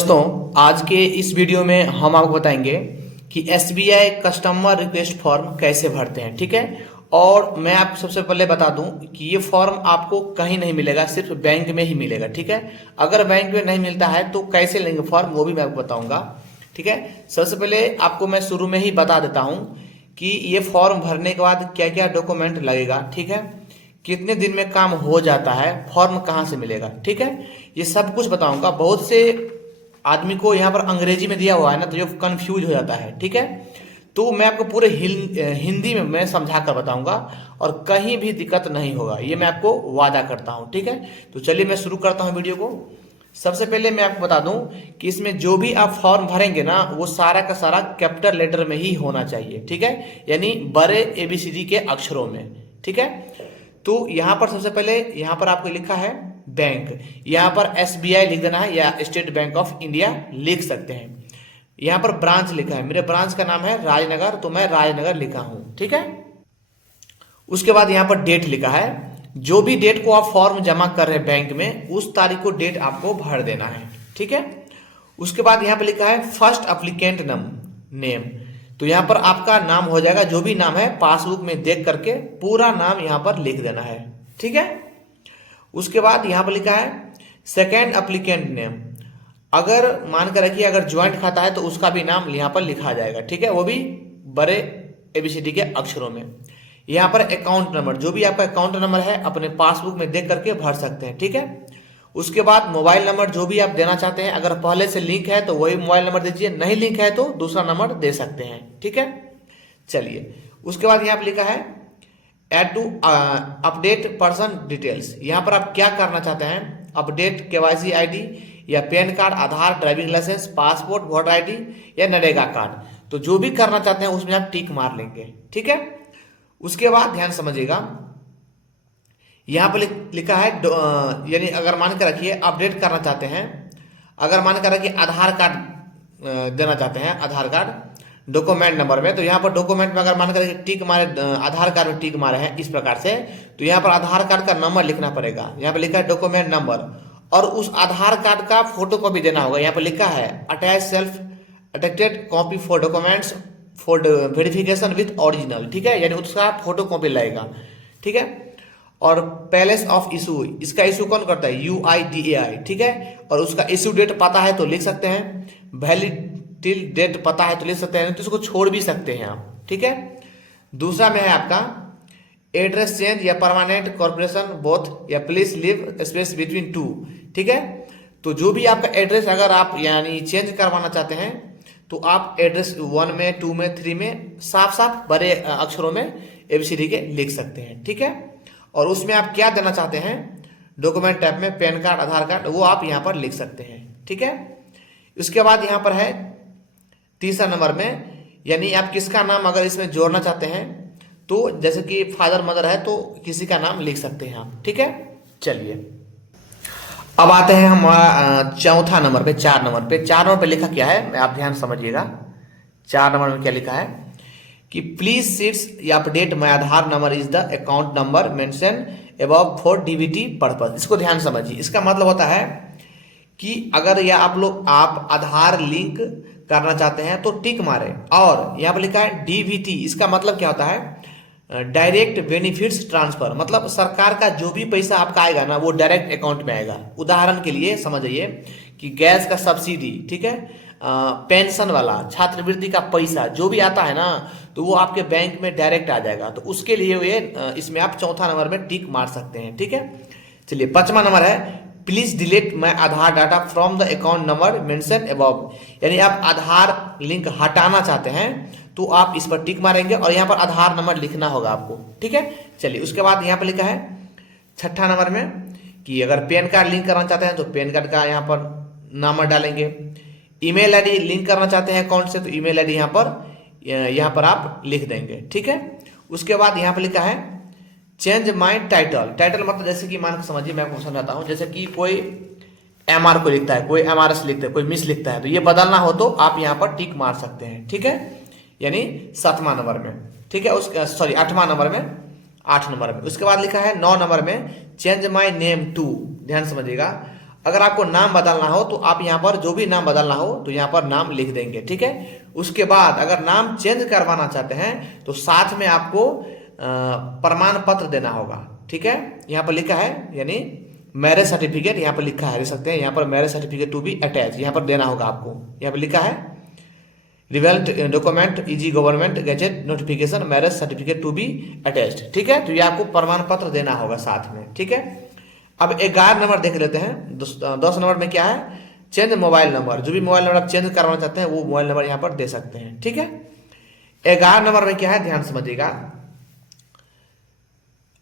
दोस्तों, आज के इस वीडियो में हम आपको बताएंगे कि एसबीआई कस्टमर रिक्वेस्ट फॉर्म कैसे भरते हैं। ठीक है। और मैं आपको सबसे पहले बता दूं कि ये फॉर्म आपको कहीं नहीं मिलेगा, सिर्फ बैंक में ही मिलेगा। ठीक है। अगर बैंक में नहीं मिलता है तो कैसे लेंगे फॉर्म, वो भी मैं आपको बताऊंगा। ठीक है। सबसे पहले आपको मैं शुरू में ही बता देता हूं कि ये फॉर्म भरने के बाद क्या क्या डॉक्यूमेंट लगेगा। ठीक है। कितने दिन में काम हो जाता है, फॉर्म कहाँ से मिलेगा। ठीक है। ये सब कुछ बताऊंगा। बहुत से आदमी को यहाँ पर अंग्रेजी में दिया हुआ है ना, तो जो कंफ्यूज हो जाता है। ठीक है। तो मैं आपको पूरे हिंदी में मैं समझा कर बताऊंगा और कहीं भी दिक्कत नहीं होगा, ये मैं आपको वादा करता हूँ। ठीक है। तो चलिए मैं शुरू करता हूँ वीडियो को। सबसे पहले मैं आपको बता दूं कि इसमें जो भी आप फॉर्म भरेंगे ना, वो सारा का सारा कैपिटल लेटर में ही होना चाहिए। ठीक है। यानी बड़े एबीसीडी के अक्षरों में। ठीक है। तो यहाँ पर सबसे पहले यहाँ पर आपको लिखा है बैंक, यहाँ पर एसबीआई लिख देना है या स्टेट बैंक ऑफ इंडिया लिख सकते हैं। यहाँ पर ब्रांच लिखा है, मेरे ब्रांच का नाम है राजनगर, तो मैं राजनगर लिखा हूं। ठीक है। उसके बाद यहाँ पर डेट लिखा है, जो भी डेट को आप फॉर्म जमा कर रहे हैं बैंक में, उस तारीख को डेट आपको भर देना है। ठीक है। उसके बाद यहाँ पर लिखा है फर्स्ट अप्लीकेंट नेम, तो यहाँ पर आपका नाम हो जाएगा, जो भी नाम है पासबुक में देख करके पूरा नाम यहाँ पर लिख देना है। ठीक है। उसके बाद यहाँ पर लिखा है सेकेंड अप्लीकेंट नेम, अगर मान कर रखिए अगर ज्वाइंट खाता है तो उसका भी नाम यहाँ पर लिखा जाएगा। ठीक है। वो भी बड़े एबीसीडी के अक्षरों में। यहाँ पर अकाउंट नंबर, जो भी आपका अकाउंट नंबर है अपने पासबुक में देख करके भर सकते हैं। ठीक है। उसके बाद मोबाइल नंबर जो भी आप देना चाहते हैं, अगर पहले से लिंक है तो वही मोबाइल नंबर दीजिए, नहीं लिंक है तो दूसरा नंबर दे सकते हैं। ठीक है। चलिए, उसके बाद यहाँ पर लिखा है add to update person details, यहाँ पर आप क्या करना चाहते हैं, अपडेट केवाईसी आईडी या PAN card, Aadhaar, driving licence, passport, voter ID या नरेगा कार्ड, तो जो भी करना चाहते हैं उसमें आप टिक मार लेंगे। ठीक है। उसके बाद ध्यान समझिएगा, यहां पर लिखा है यानी अगर मान कर रखिए अपडेट करना चाहते हैं, अगर मान कर रखिए आधार कार्ड देना चाहते हैं, आधार कार्ड डॉक्यूमेंट नंबर में, तो यहाँ पर डॉक्यूमेंट में अगर मान कर टिक मारे, आधार कार्ड में टिक मारे हैं इस प्रकार से, तो यहाँ पर आधार कार्ड का नंबर लिखना पड़ेगा। यहाँ पर लिखा है डॉक्यूमेंट नंबर, और उस आधार कार्ड का फोटो कॉपी देना होगा। यहाँ पर लिखा है attach self attested copy for documents for verification with original. ठीक है। यानी उसका फोटो कॉपी लगेगा। ठीक है। और पैलेस ऑफ इशू, इसका इशू कौन करता है, UIDAI। ठीक है। और उसका इशू डेट पता है तो लिख सकते हैं, वैलिडिटी डेट पता है तो लिख सकते हैं, तो इसको छोड़ भी सकते हैं आप। ठीक है। दूसरा में है आपका एड्रेस चेंज या परमानेंट कॉर्पोरेशन बोथ या please live space between two. ठीक है। तो जो भी आपका एड्रेस अगर आप यानी चेंज करवाना चाहते हैं तो आप एड्रेस 1 में, 2 में, 3 में साफ साफ बड़े अक्षरों में एबीसीडी के लिख सकते हैं। ठीक है। और उसमें आप क्या देना चाहते हैं, डॉक्यूमेंट टाइप में पैन कार्ड, आधार कार्ड, वो आप यहाँ पर लिख सकते हैं। ठीक है। उसके बाद यहाँ पर है तीसरा नंबर में, यानी आप किसका नाम अगर इसमें जोड़ना चाहते हैं, तो जैसे कि फादर मदर है तो किसी का नाम लिख सकते हैं आप। ठीक है। चलिए, अब आते हैं हमारा चौथा नंबर पे, 4 नंबर पे। 4 नंबर पे लिखा क्या है, आप ध्यान समझिएगा। 4 नंबर में क्या लिखा है कि प्लीज सीट्स या update my Aadhaar number is the account number mention above for DBT purpose. इसको ध्यान समझिए। इसका मतलब होता है कि अगर या आप आधार लिंक करना चाहते हैं तो टिक मारे, और यहाँ पर लिखा है डीबीटी, इसका मतलब क्या होता है, डायरेक्ट बेनिफिट्स ट्रांसफर, मतलब सरकार का जो भी पैसा आपका आएगा ना वो डायरेक्ट अकाउंट में आएगा। उदाहरण के लिए समझिए कि गैस का सब्सिडी, ठीक है, पेंशन वाला, छात्रवृत्ति का पैसा जो भी आता है ना, तो वो आपके बैंक में डायरेक्ट आ जाएगा। तो उसके लिए ये इसमें आप चौथा नंबर में टिक मार सकते हैं। ठीक है। चलिए, 5वां नंबर है please delete my Aadhaar data from the account number mention above, यानी आप आधार लिंक हटाना चाहते हैं तो आप इस पर टिक मारेंगे और यहाँ पर आधार नंबर लिखना होगा आपको। ठीक है। चलिए, उसके बाद यहाँ पर लिखा है 6ठा नंबर में कि अगर पैन कार्ड लिंक करना चाहते हैं तो पैन कार्ड का यहाँ पर नंबर डालेंगे। ईमेल आईडी लिंक करना चाहते हैं अकाउंट से तो ईमेल आईडी यहाँ पर आप लिख देंगे। ठीक है। उसके बाद यहाँ पर लिखा है चेंज माई टाइटल। टाइटल मतलब जैसे कि मान समझिए, मैं आपको समझाता हूँ, जैसे कि कोई MR को लिखता है, कोई MRS लिखता है, कोई मिस लिखता है, तो ये बदलना हो तो आप यहाँ पर टिक मार सकते हैं। ठीक है। यानी 7वां नंबर में। ठीक है। 8वां नंबर में, 8 नंबर में। उसके बाद लिखा है 9 नंबर में चेंज माई नेम टू, ध्यान समझिएगा, अगर आपको नाम बदलना हो तो आप यहाँ पर जो भी नाम बदलना हो तो यहाँ पर नाम लिख देंगे, ठीक है। उसके बाद अगर नाम चेंज करवाना चाहते हैं तो साथ में आपको प्रमाण पत्र देना होगा, ठीक है। यहाँ पर लिखा है यानी मैरिज सर्टिफिकेट यहाँ पर लिखा है, देख सकते हैं यहाँ पर marriage certificate to be attach यहाँ पर देना होगा आपको। यहाँ पर लिखा है relevant document EG government gazette notification marriage certificate to be attached, ठीक है। तो ये आपको प्रमाण पत्र देना होगा साथ में, ठीक है। अब 11 नंबर देख लेते हैं। 10 नंबर में क्या है, चेंज मोबाइल नंबर। जो भी मोबाइल नंबर आप चेंज करवाना चाहते हैं वो मोबाइल नंबर यहाँ पर दे सकते हैं, ठीक है। 11 नंबर में क्या है, ध्यान समझिएगा,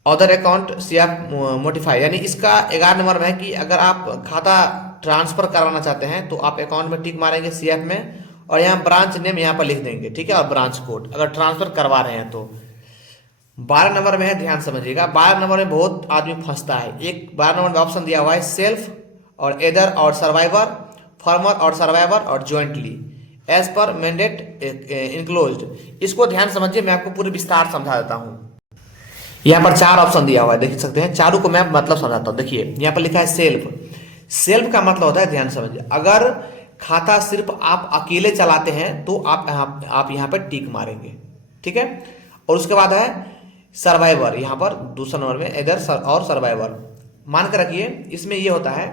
अदर अकाउंट सीएफ मोडिफाई, यानी इसका 11 नंबर में है कि अगर आप खाता ट्रांसफर करवाना चाहते हैं तो आप अकाउंट में टिक मारेंगे सीएफ में, और यहाँ ब्रांच नेम यहाँ पर लिख देंगे, ठीक है, और ब्रांच कोड अगर ट्रांसफर करवा रहे हैं तो। 12 नंबर में है, ध्यान समझिएगा, 12 नंबर में बहुत आदमी फंसता है। 12 नंबर में ऑप्शन दिया हुआ है self or either or survivor, former or survivor or jointly as per mandate enclosed. इसको ध्यान समझिए, मैं आपको पूरे विस्तार समझा देता हूँ। यहाँ पर 4 ऑप्शन दिया हुआ है, देख सकते हैं, चारों को मैं मतलब समझाता हूँ। देखिए यहाँ पर लिखा है सेल्फ। सेल्फ का मतलब होता है, ध्यान समझिए, अगर खाता सिर्फ आप अकेले चलाते हैं तो आप यहाँ पर टिक मारेंगे, ठीक है। और उसके बाद है सर्वाइवर, यहाँ पर दूसरा नंबर में एदर और सर्वाइवर। मान कर रखिए इसमें ये होता है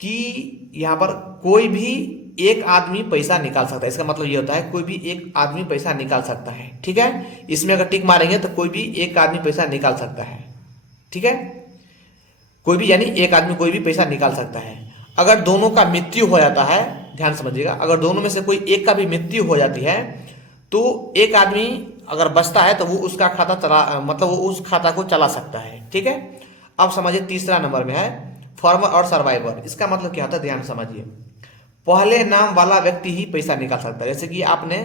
कि यहाँ पर कोई भी एक आदमी पैसा निकाल सकता है। इसका मतलब ये होता है कोई भी एक आदमी पैसा निकाल सकता है, ठीक है। इसमें अगर टिक मारेंगे तो कोई भी एक आदमी पैसा निकाल सकता है, ठीक है। कोई भी यानी एक आदमी कोई भी पैसा निकाल सकता है। अगर दोनों का मृत्यु हो जाता है, ध्यान समझिएगा, अगर दोनों में से कोई एक का भी मृत्यु हो जाती है तो एक आदमी अगर बचता है तो वो उसका खाता चला, मतलब वो उस खाता को चला सकता है, ठीक है। अब समझिए तीसरा नंबर में है फॉर्मर और सर्वाइवर। इसका मतलब क्या होता है, ध्यान समझिए, पहले नाम वाला व्यक्ति ही पैसा निकाल सकता है। जैसे कि आपने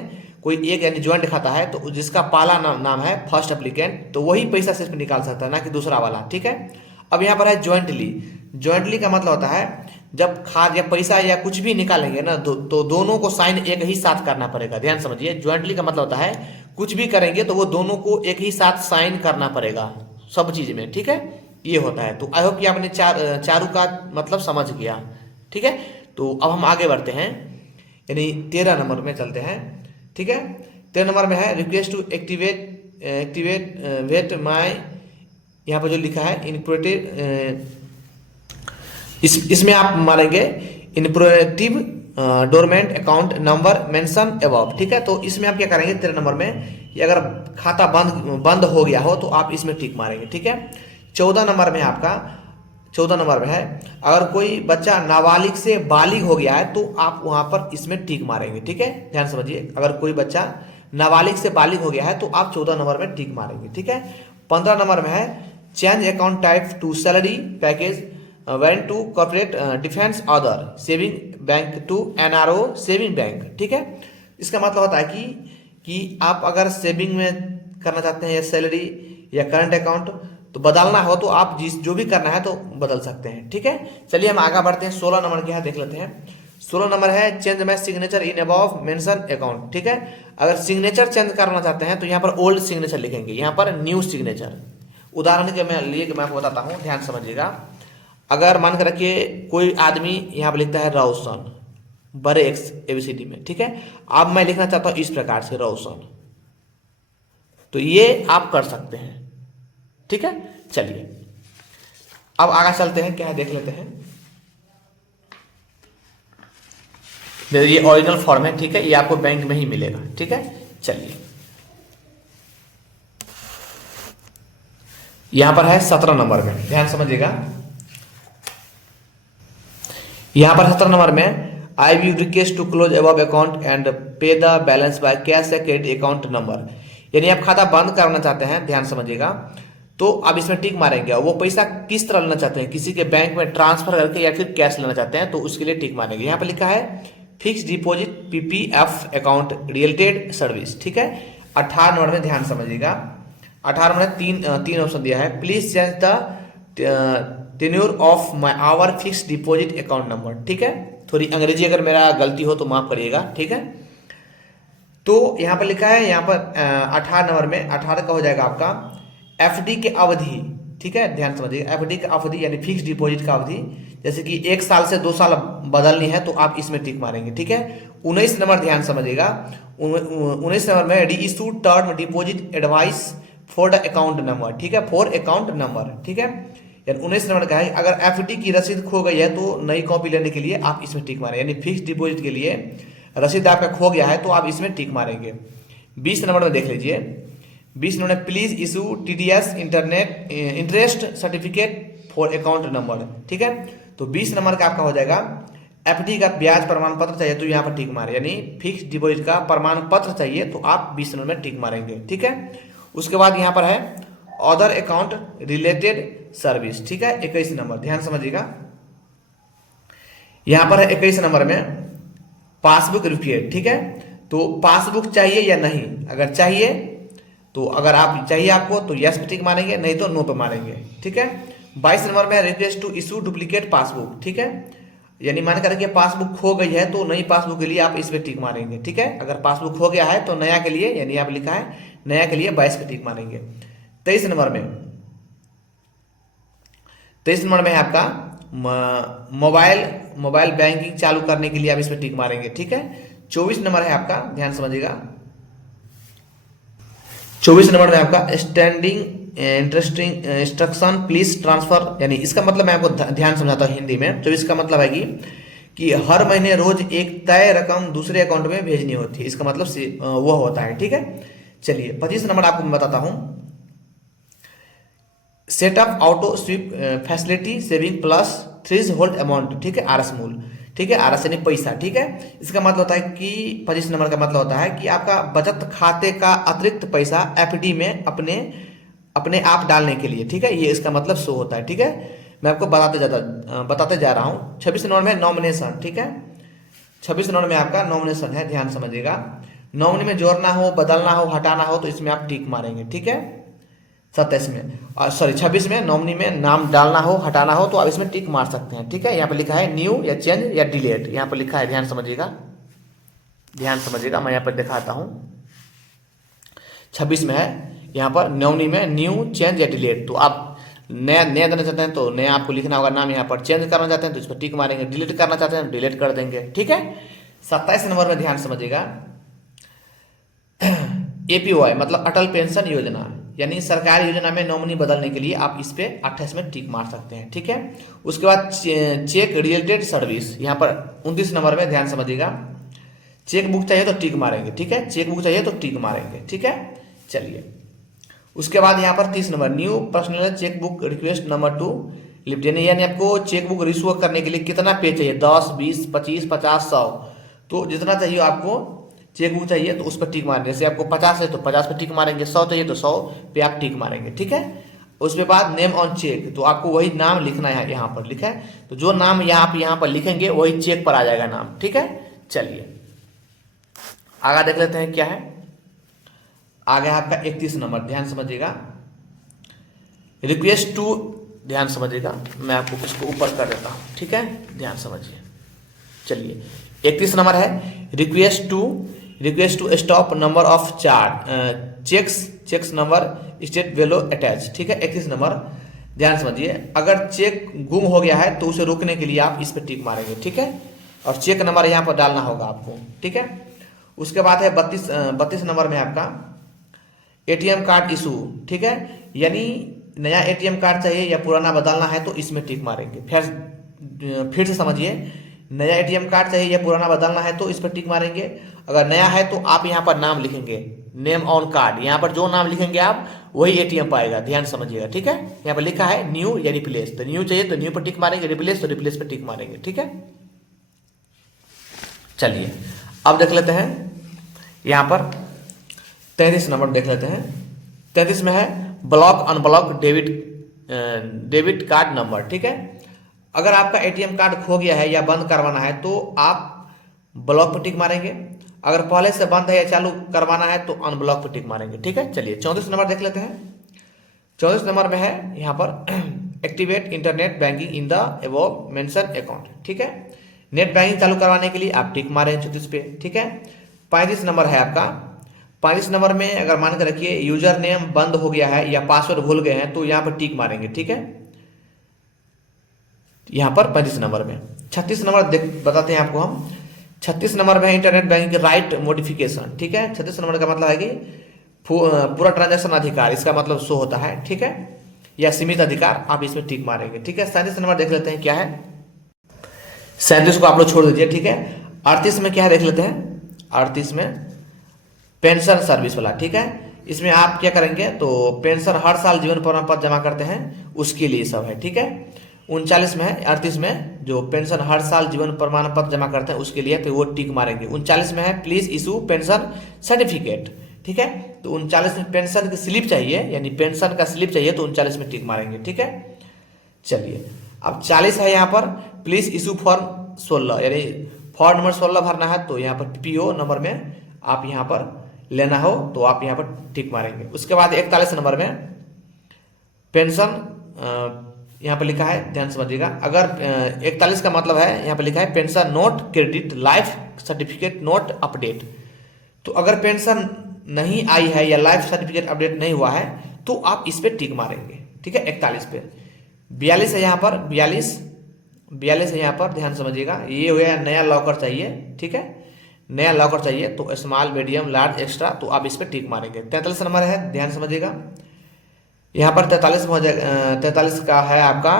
कोई एक यानी ज्वाइंट खाता है तो जिसका पहला नाम है फर्स्ट एप्लीकेंट, तो वही पैसा सिर्फ निकाल सकता है, ना कि दूसरा वाला, ठीक है। अब यहाँ पर है ज्वाइंटली। ज्वाइंटली का मतलब होता है जब खाद या पैसा या कुछ भी निकालेंगे ना तो दोनों को साइन एक ही साथ करना पड़ेगा। ध्यान समझिए, ज्वाइंटली का मतलब होता है कुछ भी करेंगे तो वो दोनों को एक ही साथ साइन करना पड़ेगा सब चीज में, ठीक है, ये होता है। तो आई होप कि आपने चारों का मतलब समझ गया, ठीक है। तो अब हम आगे बढ़ते हैं, यानी 13 नंबर में चलते हैं, ठीक है। 13 नंबर में है रिक्वेस्ट टू एक्टिवेट माई, यहाँ पर जो लिखा है इनप्रोएक्टिव, इसमें आप मारेंगे inoperative dormant account number mention above, ठीक है। तो इसमें आप क्या करेंगे 13 नंबर में, कि अगर खाता बंद हो गया हो तो आप इसमें टिक मारेंगे, ठीक है। 14 नंबर में आपका 14 नंबर में है अगर कोई बच्चा नाबालिग से बालिग हो गया है तो आप वहां पर इसमें टिक मारेंगे, ठीक है। ध्यान समझिए, अगर कोई बच्चा नाबालिग से बालिग हो गया है तो आप 14 नंबर में टिक मारेंगे, ठीक है। 15 नंबर में है change account type to salary package when to corporate defence other saving bank to NRO saving bank, ठीक है। इसका मतलब होता है कि आप अगर सेविंग में करना चाहते हैं या सैलरी या करंट अकाउंट तो बदलना हो तो आप जो भी करना है तो बदल सकते हैं, ठीक है। चलिए हम आगे बढ़ते हैं। 16 नंबर क्या है देख लेते हैं। 16 नंबर है change my signature in above mention account, ठीक है। अगर सिग्नेचर चेंज करना चाहते हैं तो यहाँ पर ओल्ड सिग्नेचर लिखेंगे, यहाँ पर न्यू सिग्नेचर। उदाहरण के लिए मैं आपको बताता हूँ, ध्यान समझिएगा। अगर मान कर रखिए कोई आदमी यहाँ पर लिखता है रोशन, बड़े एक्स एबीसीडी में, ठीक है। अब मैं लिखना चाहता हूँ इस प्रकार से रोशन, तो ये आप कर सकते हैं, ठीक है। चलिए अब आगे चलते हैं, क्या है देख लेते हैं। ये ओरिजिनल फॉर्म है, ठीक है, ये आपको बैंक में ही मिलेगा, ठीक है। चलिए यहां पर है 17 नंबर में, ध्यान समझिएगा। यहां पर 17 नंबर में I will request to close above account and pay the balance by cash या क्रेडिट अकाउंट नंबर, यानी आप खाता बंद करना चाहते हैं, ध्यान समझिएगा, तो आप इसमें टिक मारेंगे। और वो पैसा किस तरह लेना चाहते हैं, किसी के बैंक में ट्रांसफर करके या फिर कैश लेना चाहते हैं तो उसके लिए टिक मारेंगे। यहाँ पर लिखा है fix deposit PPF account related service, ठीक है। 18 नंबर में ध्यान समझिएगा। 18 नंबर में तीन ऑप्शन दिया है, please change the tenure of my our fix deposit account number, ठीक है। थोड़ी अंग्रेजी अगर मेरा गलती हो तो माफ करिएगा, ठीक है। तो यहाँ पर लिखा है, यहाँ पर 18 नंबर में 18 का हो जाएगा आपका एफडी के अवधि, ठीक है, ध्यान समझिएगा। एफडी का अवधि यानी फिक्स डिपॉजिट का अवधि, जैसे कि 1 साल से 2 साल बदलनी है तो आप इसमें टिक मारेंगे, ठीक है। 19 नंबर ध्यान समझिएगा, 19 नंबर में reissue term deposit advice for the account number, ठीक है, फॉर अकाउंट नंबर, ठीक है। यानी 19 नंबर का है, अगर एफडी की रसीद खो गई है तो नई कॉपी लेने के लिए आप इसमें टिक मारेंगे, यानी फिक्स डिपॉजिट के लिए रसीद आपका खो गया है तो आप इसमें टिक मारेंगे। 20 नंबर में देख लीजिए, 20 नंबर में please issue TDS internet interest certificate for account number, ठीक है। तो 20 नंबर का आपका हो जाएगा एफडी का ब्याज प्रमाण पत्र चाहिए तो यहाँ पर टिक मारे, यानी फिक्स डिपॉजिट का प्रमाण पत्र चाहिए तो आप 20 नंबर में टिक मारेंगे, ठीक है। उसके बाद यहाँ पर है अदर अकाउंट रिलेटेड सर्विस, ठीक है, 21 नंबर ध्यान समझिएगा। यहाँ पर है 21 नंबर में पासबुक रिक्वायर्ड, ठीक है। तो पासबुक चाहिए या नहीं, अगर चाहिए तो अगर आप चाहिए आपको तो यस पे टिक मारेंगे, नहीं तो नो पे मारेंगे, ठीक है। 22 नंबर में request to issue duplicate passbook, ठीक है, यानी मान कर के पासबुक खो गई है तो नई पासबुक के लिए आप इस पे टिक मारेंगे, ठीक है। अगर पासबुक खो गया है तो नया के लिए, यानी आप लिखा है नया के लिए 22 पे टिक मारेंगे। 23 नंबर में, 23 नंबर में है आपका मोबाइल बैंकिंग चालू करने के लिए आप इस पे टिक मारेंगे, ठीक है। 24 नंबर है आपका, ध्यान समझिएगा, 24 नंबर में आपका standing interesting instruction please transfer, यानी इसका मतलब मैं आपको ध्यान समझाता हूँ हिंदी में। 24 का मतलब है कि हर महीने रोज एक तय रकम दूसरे अकाउंट में भेजनी होती है, इसका मतलब वो होता है, ठीक है। चलिए 25 नंबर आपको मैं बताता हूँ, setup auto SVEEP facility saving plus threes hold amount, ठीक है, आरएस मूल, ठीक है, आरएस यानी पैसा, ठीक है। इसका मतलब होता है कि 25 नंबर का मतलब होता है कि आपका बचत खाते का अतिरिक्त पैसा एफडी में अपने आप डालने के लिए, ठीक है, ये इसका मतलब शो होता है, ठीक है। मैं आपको बताते जा रहा हूँ। 26 नंबर में नॉमिनेशन, ठीक है, 26 नंबर में आपका नॉमिनेशन है, ध्यान समझिएगा। नॉमिनी में जोड़ना हो, बदलना हो, हटाना हो तो इसमें आप टिक मारेंगे, ठीक है। 27 में, सॉरी 26 में नॉमिनी में नाम डालना हो, हटाना हो तो आप इसमें टिक मार सकते हैं, ठीक है। यहाँ पे लिखा है न्यू या चेंज या डिलीट, यहाँ पर लिखा है, ध्यान समझिएगा, ध्यान समझिएगा, मैं यहाँ पर दिखाता हूँ। 26 में है यहाँ पर नॉमिनी में न्यू, चेंज या डिलीट, तो आप नया देना चाहते हैं तो नया आपको लिखना होगा नाम, यहाँ पर चेंज करना चाहते हैं तो इस पर टिक मारेंगे, डिलीट करना चाहते हैं तो डिलीट कर देंगे, ठीक है। 27 नंबर में ध्यान समझिएगा, एपीवाई मतलब अटल पेंशन योजना, यानी सरकारी योजना में नॉमिनी बदलने के लिए आप इस पे 28 में टिक मार सकते हैं, ठीक है। उसके बाद चेक रिलेटेड सर्विस, यहाँ पर 29 नंबर में ध्यान समझिएगा, चेक बुक चाहिए तो टिक मारेंगे, ठीक है, चेक बुक चाहिए तो टिक मारेंगे, ठीक है। चलिए उसके बाद यहाँ पर 30 number new personal cheque book request number 2 lift, यानी आपको चेक बुक रिश्यू करने के लिए कितना पेज चाहिए, 10, 20, 25, 50, 100, तो जितना चाहिए आपको चेक बुक चाहिए तो उस पर टिक मारेंगे। जैसे आपको 50 है तो 50 पे टिक मारेंगे, 100 चाहिए तो 100 पे आप टिक मारेंगे, ठीक है। उसके बाद नेम ऑन चेक, तो आपको वही नाम लिखना है, यहाँ पर लिखा है तो जो नाम यहाँ पर लिखेंगे वही चेक पर आ जाएगा नाम, ठीक है। चलिए आगे देख लेते हैं क्या है। आगे आपका 31 नंबर, ध्यान समझिएगा, रिक्वेस्ट टू, ध्यान समझिएगा, मैं आपको इसको ऊपर कर देता हूँ, ठीक है, ध्यान समझिए। चलिए 31 नंबर है request to stop number of charge cheques number state below attach, ठीक है। 31 नंबर ध्यान समझिए, अगर चेक गुम हो गया है तो उसे रोकने के लिए आप इस पर टिक मारेंगे, ठीक है, और चेक नंबर यहाँ पर डालना होगा आपको, ठीक है। उसके बाद है 32 नंबर में आपका एटीएम कार्ड इशू, ठीक है, यानी नया एटीएम कार्ड चाहिए या पुराना बदलना है तो इसमें टिक मारेंगे। फिर से समझिए, नया एटीएम कार्ड चाहिए या पुराना बदलना है तो इस पर टिक मारेंगे। अगर नया है तो आप यहाँ पर नाम लिखेंगे, नेम ऑन कार्ड, यहाँ पर जो नाम लिखेंगे आप वही एटीएम पाएगा, ध्यान समझिएगा, ठीक है। यहाँ पर लिखा है न्यू या रिप्लेस, तो न्यू चाहिए तो न्यू पर टिक मारेंगे, रिप्लेस तो रिप्लेस पर टिक मारेंगे, ठीक है। चलिए अब देख लेते हैं यहाँ पर 33 नंबर देख लेते हैं। 33 में है block unblock debit card number, ठीक है। अगर आपका एटीएम कार्ड खो गया है या बंद करवाना है तो आप ब्लॉक पर टिक मारेंगे, अगर पहले से बंद है या चालू करवाना है तो अनब्लॉक पर टिक मारेंगे, ठीक है। चलिए 34 नंबर देख लेते हैं। 34 नंबर में है यहाँ पर activate internet banking in the above mention account, ठीक है, नेट बैंकिंग चालू करवाने के लिए आप टिक मारें 34 पे, ठीक है। 35 नंबर है आपका 35 नंबर में अगर मान कर रखिए यूजर नेम बंद हो गया है या पासवर्ड भूल गए हैं तो यहाँ पर टिक मारेंगे, ठीक है, यहाँ पर 35 नंबर में। 36 नंबर बताते हैं आपको हम। 36 नंबर में इंटरनेट बैंकिंग राइट मॉडिफिकेशन, ठीक है। 36 नंबर का मतलब है कि पूरा ट्रांजैक्शन अधिकार, इसका मतलब शो होता है, ठीक है, या सीमित अधिकार, आप इसमें टिक मारेंगे, ठीक है। 37 नंबर देख लेते हैं क्या है। 37 को आप लोग छोड़ दीजिए, ठीक है। 38 में क्या है देख लेते हैं। 38 में पेंशन सर्विस वाला, ठीक है। इसमें आप क्या करेंगे तो पेंशन हर साल जीवन प्रमाण पत्र जमा करते हैं उसके लिए सब है, ठीक है। 39 में है, 38 में जो पेंशन हर साल जीवन प्रमाण पत्र जमा करते हैं उसके लिए, तो वो टिक मारेंगे। 39 में है प्लीज इशू पेंशन सर्टिफिकेट, ठीक है। तो 39 में पेंशन की स्लिप चाहिए, यानी पेंशन का स्लिप चाहिए, तो 39 में टिक मारेंगे, ठीक है। चलिए अब 40 है, यहाँ पर प्लीज इशू फॉर्म 16, यानी फॉर्म नंबर 16 भरना है, तो यहाँ पर पीओ नंबर में आप यहाँ पर लेना हो तो आप यहाँ पर टिक मारेंगे। उसके बाद 41 नंबर में पेंशन यहाँ पर लिखा है, ध्यान समझिएगा। अगर 41 का मतलब है, यहाँ पर लिखा है pension note credit life certificate note update. तो अगर पेंशन नहीं आई है या लाइफ सर्टिफिकेट अपडेट नहीं हुआ है तो आप इस पे टिक मारेंगे, ठीक है, 41 पे। 42 है यहाँ पर, 42 है यहाँ पर, ध्यान समझिएगा। ये हो गया नया लॉकर चाहिए, ठीक है, नया लॉकर चाहिए, तो स्मॉल मीडियम लार्ज एक्स्ट्रा, तो आप इस पे टिक मारेंगे। 43 नंबर है, ध्यान समझिएगा। यहाँ पर 43 में हो जाएगा, 43 का है आपका,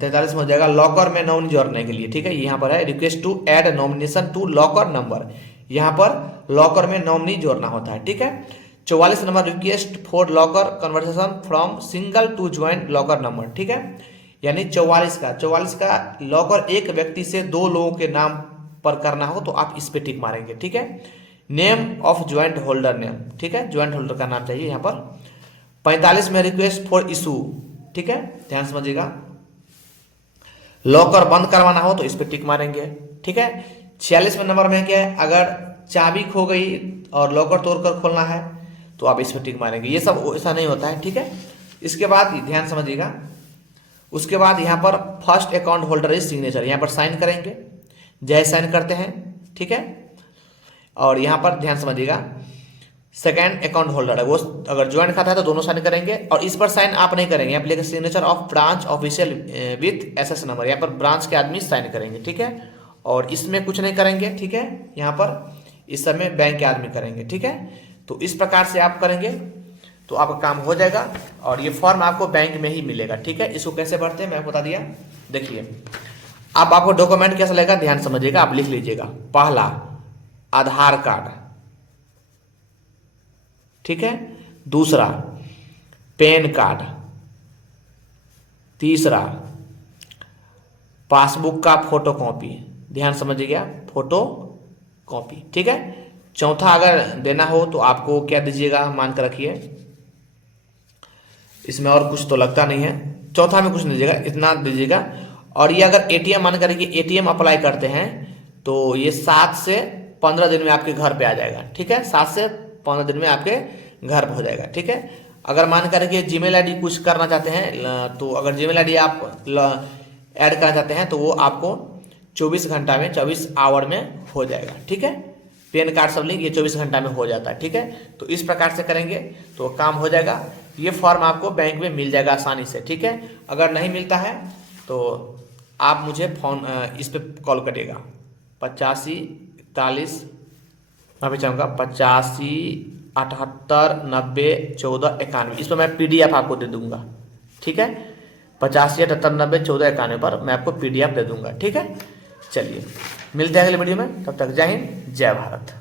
43 में हो जाएगा लॉकर में नॉमिनी जोड़ने के लिए, ठीक है। यहाँ पर है request to add nomination to locker number, यहाँ पर लॉकर में नॉमिनी जोड़ना होता है, ठीक है। 44 number request for locker conversation from single to joint locker number, ठीक है, यानी 44 का लॉकर एक व्यक्ति से 2 लोगों के नाम पर करना हो तो आप इस पे टिक मारेंगे, ठीक है। Name of joint holder name, ठीक है, ज्वाइंट होल्डर का नाम चाहिए यहाँ पर। 45 में रिक्वेस्ट फॉर इशू, ठीक है, ध्यान समझिएगा। लॉकर बंद करवाना हो तो इस पे टिक मारेंगे, ठीक है। 46 में नंबर में क्या है, अगर चाबी खो गई और लॉकर तोड़कर खोलना है तो आप इस पे टिक मारेंगे। ये सब ऐसा नहीं होता है, ठीक है। इसके बाद ध्यान समझिएगा, उसके बाद यहाँ पर first account holder is signature, यहाँ पर साइन करेंगे, जय साइन करते हैं, ठीक है। और यहाँ पर ध्यान समझिएगा सेकेंड अकाउंट होल्डर है वो, अगर ज्वाइंट खाता है तो दोनों साइन करेंगे, और इस पर साइन आप नहीं करेंगे, यहाँ पर लिखा signature of branch official with SS number, यहाँ पर ब्रांच के आदमी साइन करेंगे, ठीक है। और इसमें कुछ नहीं करेंगे, ठीक है, यहाँ पर इस समय बैंक के आदमी करेंगे, ठीक है। तो इस प्रकार से आप करेंगे तो आपका काम हो जाएगा, और ये फॉर्म आपको बैंक में ही मिलेगा, ठीक है। इसको कैसे भरते हैं मैं बता दिया। देखिए अब आपको डॉक्यूमेंट कैसा लगेगा, ध्यान समझिएगा, आप लिख लीजिएगा। पहला आधार कार्ड, ठीक है। दूसरा पैन कार्ड। तीसरा पासबुक का फोटो कॉपी, ध्यान समझिएगा, फोटो कॉपी, ठीक है। चौथा अगर देना हो तो आपको क्या दीजिएगा, मान कर रखिए, इसमें और कुछ तो लगता नहीं है, चौथा में कुछ नहीं दीजिएगा, इतना दीजिएगा। और ये अगर एटीएम मान कर रखिए, एटीएम अप्लाई करते हैं तो ये 7 से 15 दिन में आपके घर पे आ जाएगा, ठीक है। 7 से 15 दिन में आपके घर पे हो जाएगा, ठीक है। अगर मान कर रखिए जीमेल आईडी कुछ करना चाहते हैं, तो अगर जीमेल आईडी आप ऐड करना चाहते हैं तो वो आपको 24 घंटा में, 24 आवर में हो जाएगा, ठीक है। पैन कार्ड सब लिंक ये 24 घंटा में हो जाता है, ठीक है। तो इस प्रकार से करेंगे तो काम हो जाएगा। ये फॉर्म आपको बैंक में मिल जाएगा आसानी से, ठीक है। अगर नहीं मिलता है तो आप मुझे फोन इस पे कॉल करिएगा, 8541, मैं भी चाहूँगा 8578901491, इस पर मैं PDF आपको दे दूंगा, ठीक है। 8578901491 पर मैं आपको PDF दे दूंगा, ठीक है। चलिए मिलते हैं अगले वीडियो में, तब तक जय हिंद जय भारत।